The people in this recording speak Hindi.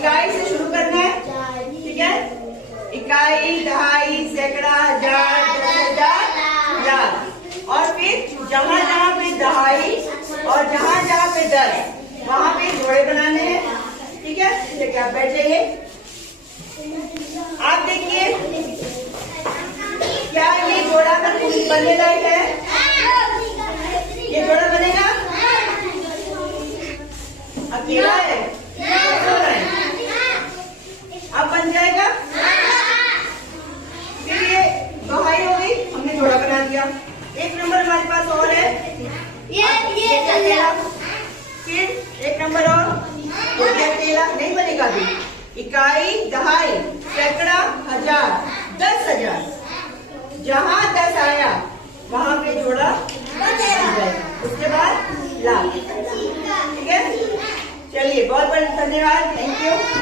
इकाई से शुरू करना है, ठीक है। इकाई, दहाई, सैकड़ा, हजार, 10,000, लाख। और फिर जहाँ जहाँ पे दहाई और जहाँ जहाँ पे 10 वहाँ पे जोड़े बनाने हैं, ठीक है। ठीक है, आप बैठ जाइए। आप देखिए क्या ये जोड़ा का बनने लायक है? ये जोड़ा बनेगा? अकेला है? अब बन जाएगा? फिर ये दहाई हो गई, हमने जोड़ा बना दिया। एक नंबर हमारे पास और है, ये अकेला। फिर एक नंबर और अकेला नहीं बनेगा अभी। इकाई, दहाई, सैकड़ा, हजार, 10,000। जहाँ 10 आया वहाँ पे जोड़ा बन जाएगा। उसके बाद लाख, ठीक है। चलिए, बहुत बहुत धन्यवाद, थैंक यू।